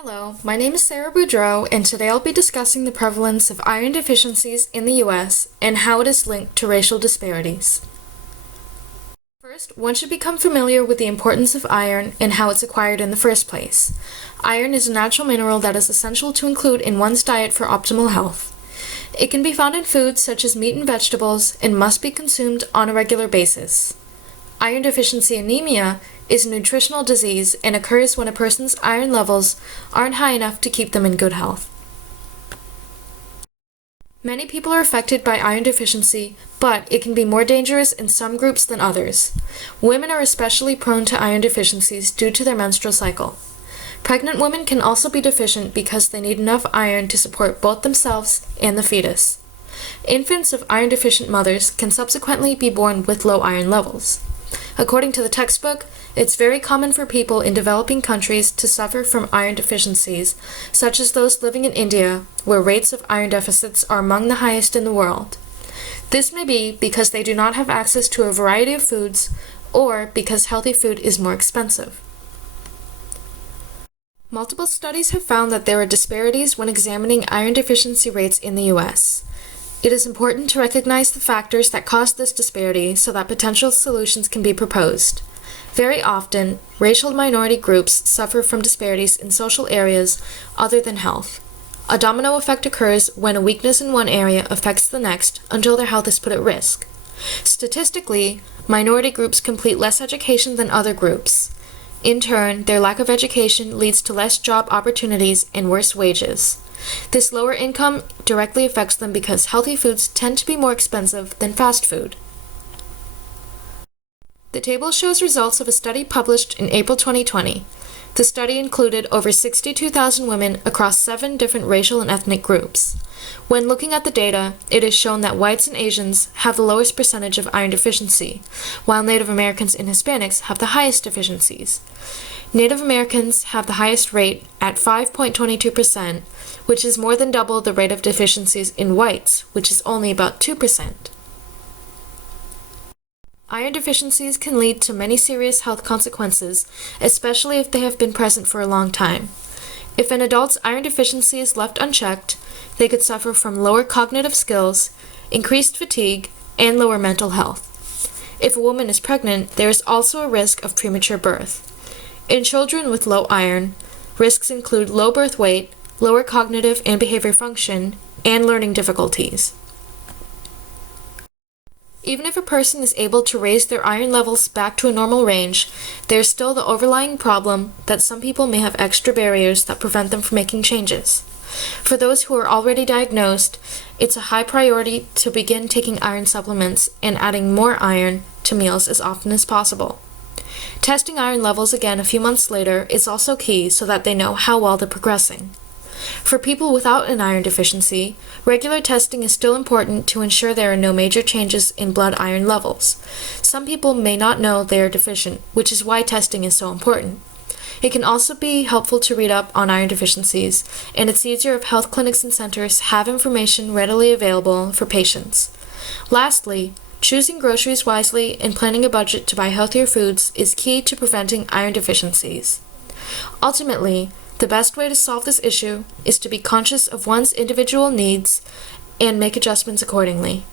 Hello, my name is Sarah Boudreau, and today I'll be discussing the prevalence of iron deficiencies in the U.S. and how it is linked to racial disparities. First, one should become familiar with the importance of iron and how it's acquired in the first place. Iron is a natural mineral that is essential to include in one's diet for optimal health. It can be found in foods such as meat and vegetables and must be consumed on a regular basis. Iron deficiency anemia is a nutritional disease and occurs when a person's iron levels aren't high enough to keep them in good health. Many people are affected by iron deficiency, but it can be more dangerous in some groups than others. Women are especially prone to iron deficiencies due to their menstrual cycle. Pregnant women can also be deficient because they need enough iron to support both themselves and the fetus. Infants of iron-deficient mothers can subsequently be born with low iron levels. According to the textbook, it's very common for people in developing countries to suffer from iron deficiencies, such as those living in India, where rates of iron deficits are among the highest in the world. This may be because they do not have access to a variety of foods, or because healthy food is more expensive. Multiple studies have found that there are disparities when examining iron deficiency rates in the U.S. It is important to recognize the factors that cause this disparity so that potential solutions can be proposed. Very often, racial minority groups suffer from disparities in social areas other than health. A domino effect occurs when a weakness in one area affects the next until their health is put at risk. Statistically, minority groups complete less education than other groups. In turn, their lack of education leads to less job opportunities and worse wages. This lower income directly affects them because healthy foods tend to be more expensive than fast food. The table shows results of a study published in April 2020. The study included over 62,000 women across 7 different racial and ethnic groups. When looking at the data, it is shown that whites and Asians have the lowest percentage of iron deficiency, while Native Americans and Hispanics have the highest deficiencies. Native Americans have the highest rate at 5.22%, which is more than double the rate of deficiencies in whites, which is only about 2%. Iron deficiencies can lead to many serious health consequences, especially if they have been present for a long time. If an adult's iron deficiency is left unchecked, they could suffer from lower cognitive skills, increased fatigue, and lower mental health. If a woman is pregnant, there is also a risk of premature birth. In children with low iron, risks include low birth weight, lower cognitive and behavior function, and learning difficulties. Even if a person is able to raise their iron levels back to a normal range, there is still the overlying problem that some people may have extra barriers that prevent them from making changes. For those who are already diagnosed, it's a high priority to begin taking iron supplements and adding more iron to meals as often as possible. Testing iron levels again a few months later is also key so that they know how well they're progressing. For people without an iron deficiency, regular testing is still important to ensure there are no major changes in blood iron levels. Some people may not know they are deficient, which is why testing is so important. It can also be helpful to read up on iron deficiencies, and it's easier if health clinics and centers have information readily available for patients. Lastly, choosing groceries wisely and planning a budget to buy healthier foods is key to preventing iron deficiencies. Ultimately, the best way to solve this issue is to be conscious of one's individual needs and make adjustments accordingly.